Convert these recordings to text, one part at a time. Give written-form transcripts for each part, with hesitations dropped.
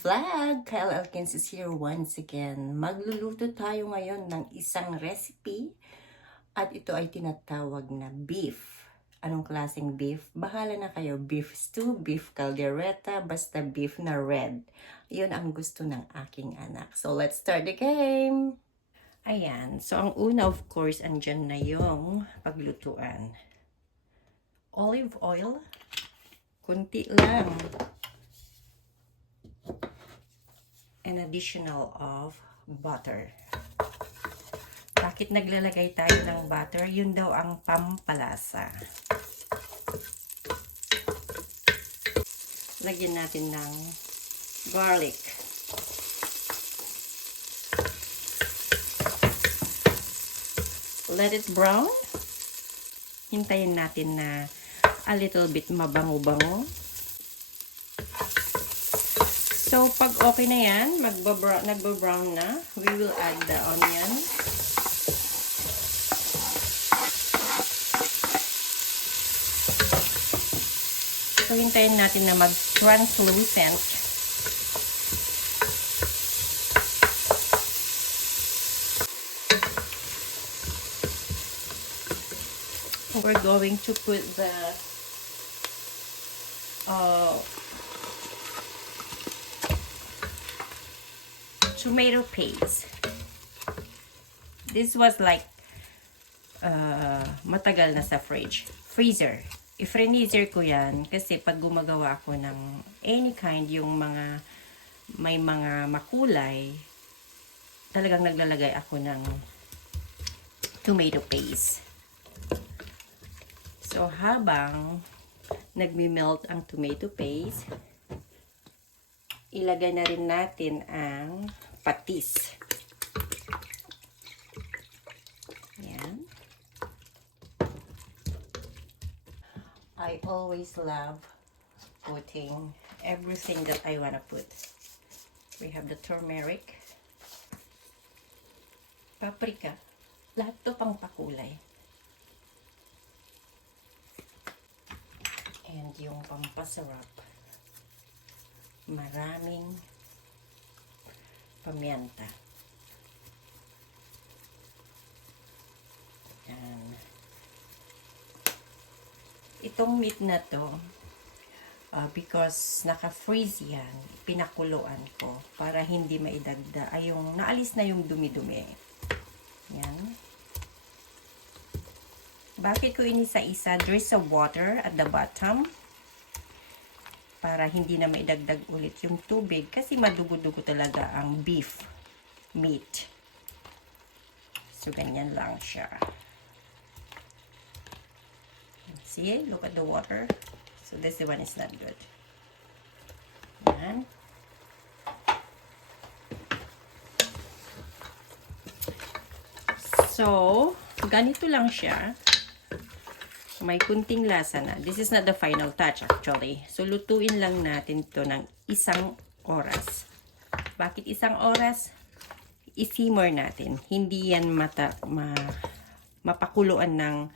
vlog! Kyle Elkins is here once again. Magluluto tayo ngayon ng isang recipe at ito ay tinatawag na beef. Anong klaseng beef? Bahala na kayo. Beef stew, beef caldereta, basta beef na red. Yun ang gusto ng aking anak. So let's start the game! Ayan. So ang una of course, andyan na yung paglutuan. Olive oil. Kunti lang. An additional of butter. Bakit naglalagay tayo ng butter? Yun daw ang pampalasa. Lagyan natin ng garlic. Let it brown. Hintayin natin na a little bit mabango-bango. So, pag okay na yan, nagba-brown na, we will add the onion. So, hintayin natin na mag-translucent. We're going to put the tomato paste. This was like matagal na sa freezer. I-freezer ko yan kasi pag gumagawa ako ng any kind, yung mga may mga makulay, talagang naglalagay ako ng tomato paste. So habang nagmi-melt ang tomato paste, ilagay na rin natin ang patis. Yan. I always love putting everything that I wanna put. We have the turmeric, paprika, lahat to pang pakulay. And yung pampasarap, maraming pamienta. Yan. Itong meat na to, because naka-freeze yan, pinakuluan ko para hindi maidagda, ay yung naalis na yung dumi-dumi. Yan. Bakit ko inisa-isa? There's a water at the bottom para hindi na maidagdag ulit yung tubig kasi madugo-dugo talaga ang beef meat. So, ganyan lang siya. See? Look at the water. So, this one is not good. Yan. So, ganito lang siya. May kunting lasa na. This is not the final touch actually. So, lutuin lang natin to ng 1 oras. Bakit 1 oras? I-simmer natin. Hindi yan mapakuluan ng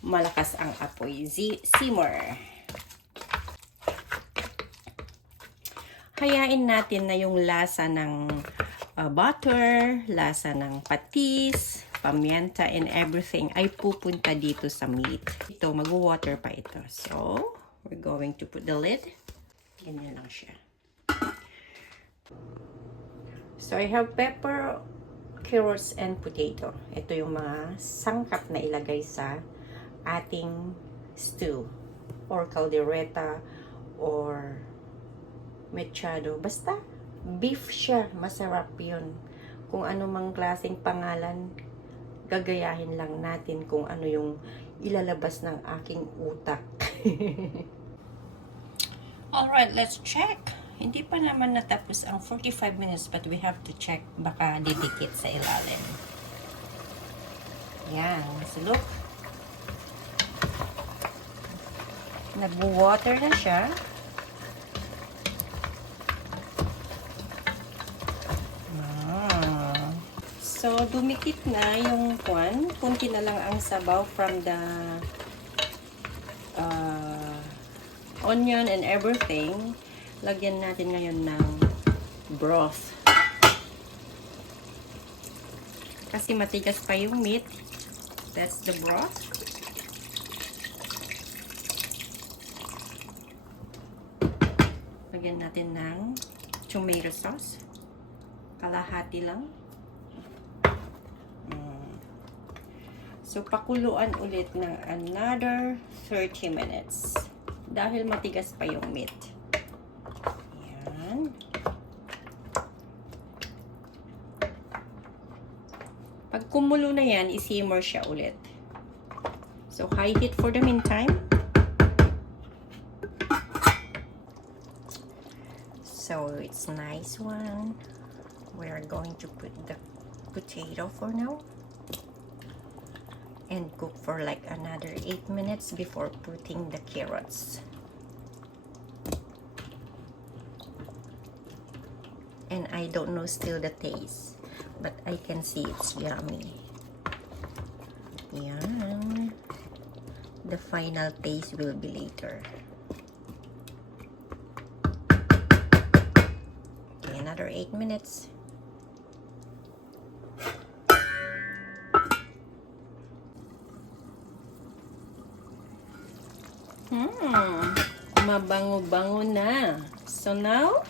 malakas ang apoy. Simmer. Hayain natin na yung lasa ng butter, lasa ng patis, pamienta, and everything ay pupunta dito sa meat. Ito, mag-water pa ito. So, we're going to put the lid. Ganyan lang siya. So, I have pepper, carrots, and potato. Ito yung mga sangkap na ilagay sa ating stew. Or caldereta, or mechado. Basta, beef siya. Masarap yun. Kung ano mang klaseng pangalan, gagayahin lang natin kung ano yung ilalabas ng aking utak. Alright, let's check. Hindi pa naman natapos ang 45 minutes but we have to check. Baka didikit sa ilalim. Yan. So look. Nag-water na siya. So, dumikit na yung kwan. Kunti na lang ang sabaw from the onion and everything. Lagyan natin ngayon ng broth. Kasi matigas pa yung meat. That's the broth. Lagyan natin ng tomato sauce. Kalahati lang. So, pakuluan ulit ng another 30 minutes. Dahil matigas pa yung meat. Ayan. Pag kumulo na yan, isimmer siya ulit. So, high heat for the meantime. So, it's nice one. We're going to put the potato for now. And cook for like another 8 minutes before putting the carrots. And I don't know still the taste, but I can see it's yummy. Yan. The final taste will be later. Okay, another 8 minutes. Mabango-bango na. So now,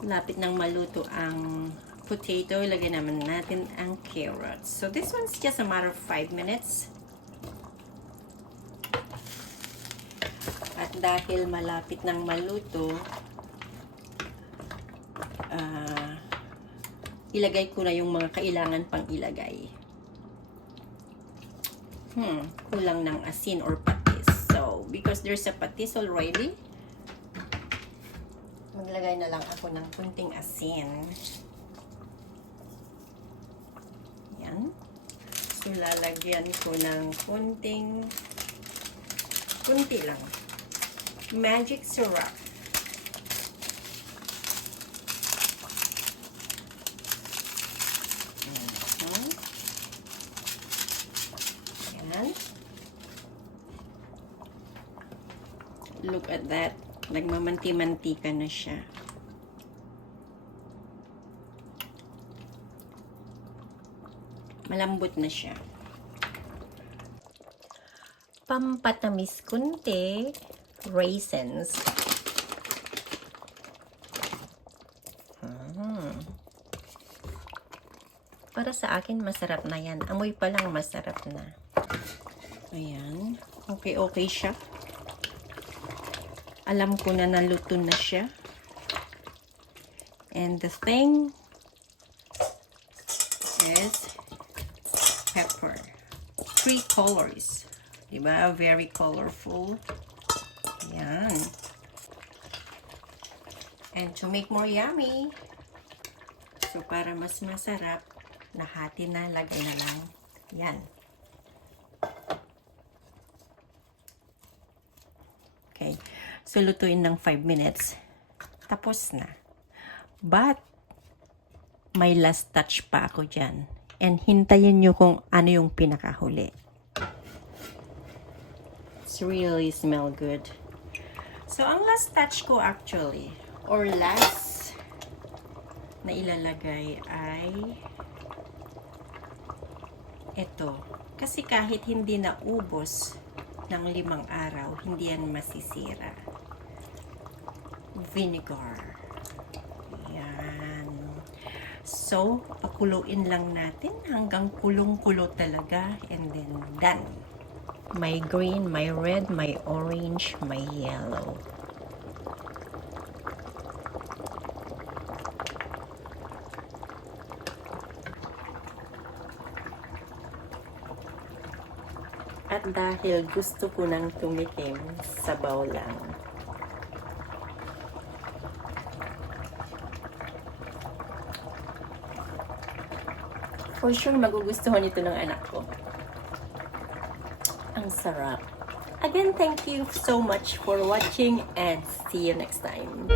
lapit nang maluto ang potato. Ilagay naman natin ang carrots. So this one's just a matter of 5 minutes. At dahil malapit nang maluto, ilagay ko na yung mga kailangan pang ilagay. Kulang ng asin or patis. So, because there's a patis already, maglagay na lang ako ng kunting asin. Yan. So, lalagyan ko ng kunti lang. Magic syrup. Yan. Look at that. Nagmamanti-mantika na siya. Malambot na siya. Pampatamis kunti, raisins. Para sa akin, masarap na yan. Amoy pa lang masarap na. Ayan. Okay siya. Alam ko na naluto na siya. And the thing is pepper. 3 colors. Diba? Very colorful. Ayan. And to make more yummy, so para mas masarap, nahati na, lagay na lang. Yan. Okay. So, lutuin ng 5 minutes. Tapos na. But, may last touch pa ako dyan. And hintayin nyo kung ano yung pinakahuli. It's really smell good. So, ang last touch ko actually, or last na ilalagay ay ito. Kasi kahit hindi na ubos ng 5 araw, hindi yan masisira. Vinegar. Yan. So, pakuluin lang natin hanggang kulong-kulo talaga. And then, done. May green, may red, may orange, may yellow. At dahil gusto ko nang tumikim, sabaw lang. For sure, magugustuhan ito ng anak ko. Ang sarap. Again, thank you so much for watching and see you next time.